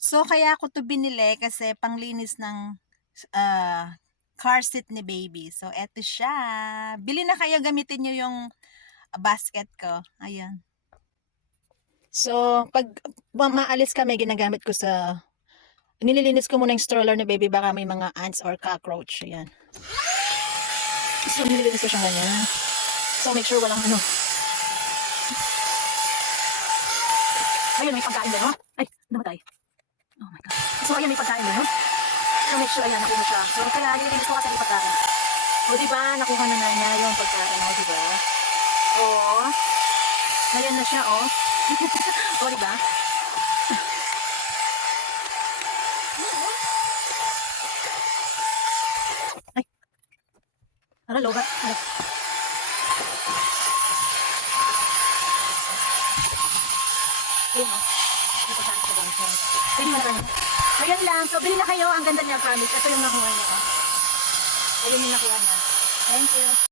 So, kaya ko 'to binili kasi panglinis ng, ah, car seat ni baby. So, eto siya. Bili na kayo, gamitin niyo yung basket ko, ayun. So, 'pag maalis kami ginagamit ko sa nililinis ko muna yung stroller ni baby baka may mga ants or cockroach, ayan. So, nililinis ko siyang ganyan. So, make sure walang ano. Ayun, may pagkain din, oh. Ay, namatay. Oh my God. So, ayan, may pagkain din, oh. So, make sure, ayan, nakuha siya. So, kaya nililinis ko kasi yung pagkain. O, diba? Nakuha na niya yung pagkain, o, diba? O, ngayon na siya, o. O, diba? Ay, ara, lobat. Ay, ayun, o. May pagkain siya doon. Pwede mo na kanya. So, yan lang. So, bili na kayo. Ang ganda niya, promise. Ito yung nakuha niya, o. Ayun yung nakuha niya. Thank you.